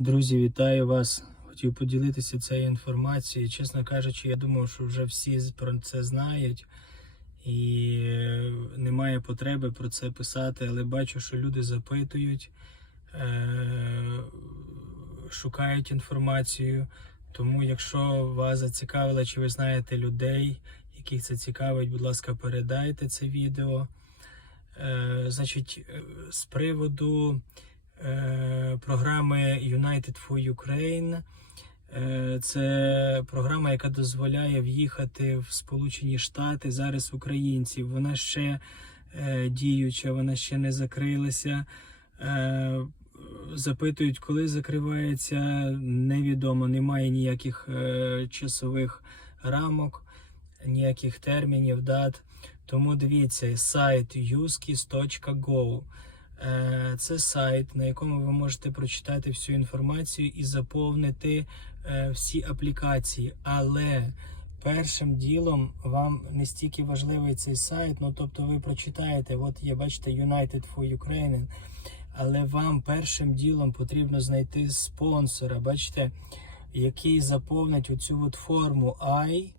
Друзі, вітаю вас. Хотів поділитися цією інформацією. Чесно кажучи, я думав, що вже всі про це знають, і немає потреби про це писати, але бачу, що люди запитують, е, шукають інформацію. Тому, якщо вас зацікавило, чи ви знаєте людей, яких це цікавить, будь ласка, передайте це відео. Е, Значить, е, з приводу програми United for Ukraine. Е, Це програма, яка дозволяє в'їхати в Сполучені Штати зараз українців. Вона ще е, діюча, вона ще не закрилася. Е, Запитують, коли закривається, невідомо, немає ніяких часових рамок, ніяких термінів, дат. Тому дивіться, сайт uskis.go. Е, Це сайт, на якому ви можете прочитати всю інформацію і заповнити е, всі аплікації. Але першим ділом вам не стільки важливий цей сайт, ну тобто ви прочитаєте, от є, бачите, United for Ukraine, але вам першим ділом потрібно знайти спонсора, бачите, який заповнить оцю от форму I.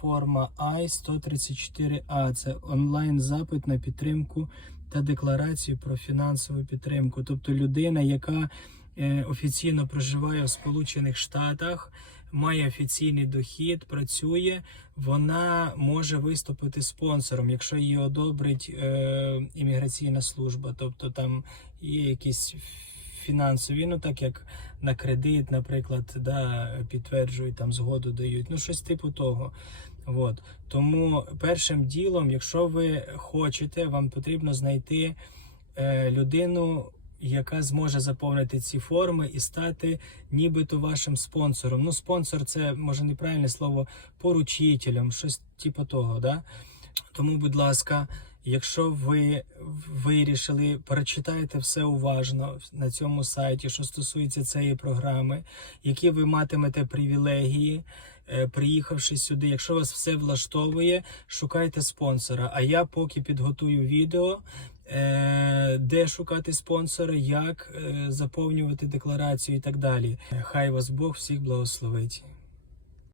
Форма I-134A. Це онлайн запит на підтримку та декларацію про фінансову підтримку. Тобто людина, яка е, офіційно проживає в Сполучених Штатах, має офіційний дохід, працює, вона може виступити спонсором, якщо її одобрить е, імміграційна служба. Тобто там є якісь фінансові, ну так як на кредит, наприклад, да, підтверджують там згоду дають, ну щось типу того. От. Тому першим ділом, якщо ви хочете, вам потрібно знайти е, людину, яка зможе заповнити ці форми і стати нібито вашим спонсором. Ну, спонсор це може неправильне слово, поручителем, щось типу того. Да? Тому, будь ласка, якщо ви вирішили, перечитайте все уважно на цьому сайті, що стосується цієї програми, які ви матимете привілегії, е, приїхавши сюди. Якщо вас все влаштовує, шукайте спонсора. А я поки підготую відео. е, Де шукати спонсора, як е, заповнювати декларацію і так далі. Хай вас Бог всіх благословить.